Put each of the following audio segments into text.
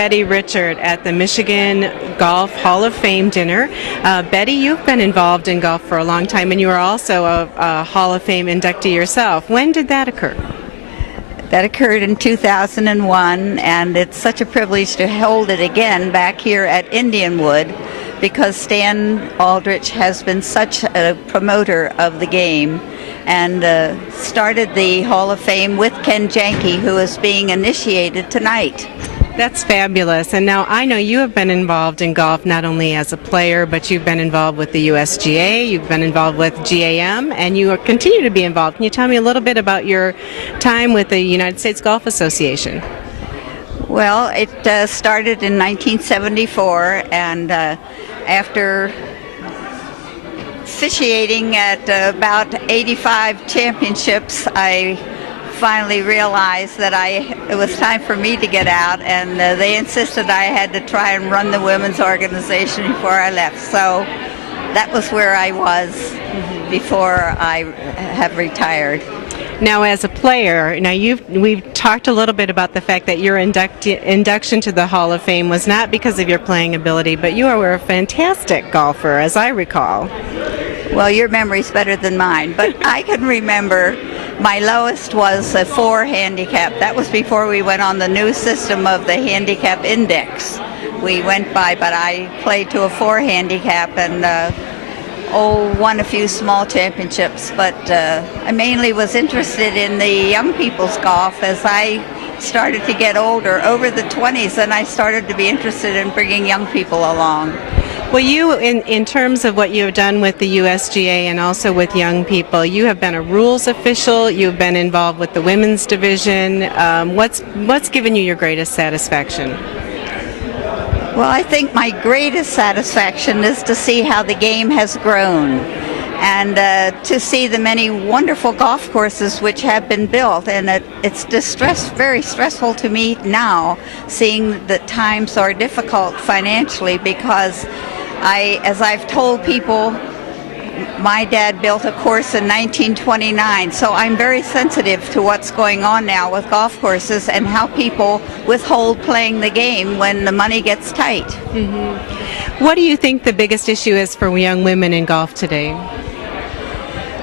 Betty Richart at the Michigan Golf Hall of Fame dinner. Betty, you've been involved in golf for a long time, and you are also a Hall of Fame inductee yourself. When did that occur? That occurred in 2001, and it's such a privilege to hold it again back here at Indianwood, because Stan Aldrich has been such a promoter of the game and started the Hall of Fame with Ken Janke, who is being initiated tonight. That's fabulous. And now I know you have been involved in golf not only as a player, but you've been involved with the USGA, you've been involved with GAM, and you continue to be involved. Can you tell me a little bit about your time with the United States Golf Association? Well, it started in 1974, and after officiating at about 85 championships, I finally realized that it was time for me to get out, and they insisted I had to try and run the women's organization before I left. So that was where I was before I have retired. Now, as a player, we've talked a little bit about the fact that your induction to the Hall of Fame was not because of your playing ability, but you were a fantastic golfer, as I recall. Well, your memory's better than mine, but I can remember my lowest was a 4 handicap. That was before we went on the new system of the handicap index. We went by, but I played to a 4 handicap and won a few small championships. But I mainly was interested in the young people's golf as I started to get older, over the 20s, and I started to be interested in bringing young people along. Well, you, in terms of what you have done with the USGA and also with young people, you have been a rules official, you've been involved with the women's division. What's given you your greatest satisfaction? Well, I think my greatest satisfaction is to see how the game has grown, and to see the many wonderful golf courses which have been built. And it's very stressful to me now, seeing that times are difficult financially, because as I've told people, my dad built a course in 1929, so I'm very sensitive to what's going on now with golf courses and how people withhold playing the game when the money gets tight. Mm-hmm. What do you think the biggest issue is for young women in golf today?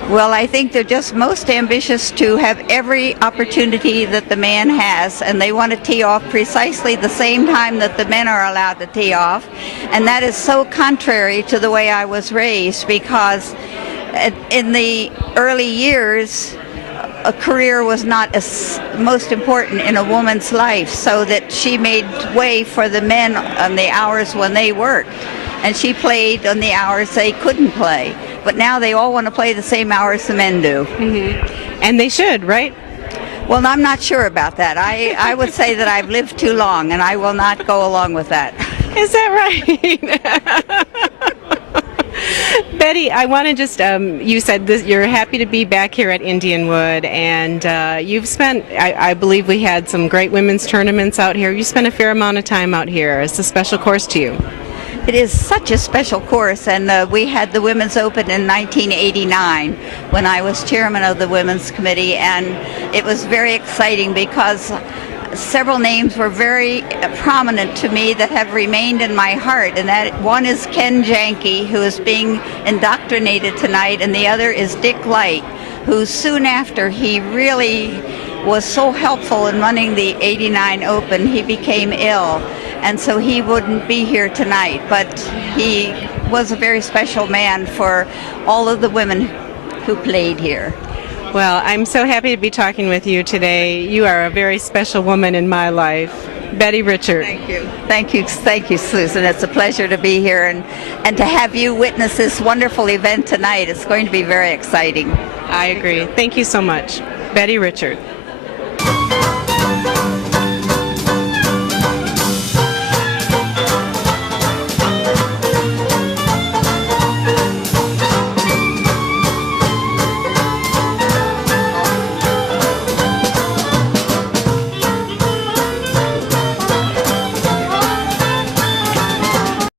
Well, I think they're just most ambitious to have every opportunity that the man has, and they want to tee off precisely the same time that the men are allowed to tee off. And that is so contrary to the way I was raised, because in the early years, a career was not as most important in a woman's life, so that she made way for the men on the hours when they worked, and she played on the hours they couldn't play. But now they all want to play the same hours the men do. Mm-hmm. And they should, right? Well, I'm not sure about that. I would say that I've lived too long, and I will not go along with that. Is that right? Betty, I want to just, you said this, you're happy to be back here at Indianwood, and you've spent, I believe we had some great women's tournaments out here. You spent a fair amount of time out here. It's a special course to you. It is such a special course, and we had the Women's Open in 1989 when I was chairman of the Women's Committee, and it was very exciting because several names were very prominent to me that have remained in my heart, and that one is Ken Janke, who is being indoctrinated tonight, and the other is Dick Light, who soon after he really was so helpful in running the 89 Open, he became ill. And so he wouldn't be here tonight, but he was a very special man for all of the women who played here. Well, I'm so happy to be talking with you today. You are a very special woman in my life. Betty Richart. Thank you. Thank you, Susan. It's a pleasure to be here and to have you witness this wonderful event tonight. It's going to be very exciting. I agree. Thank you so much. Betty Richart.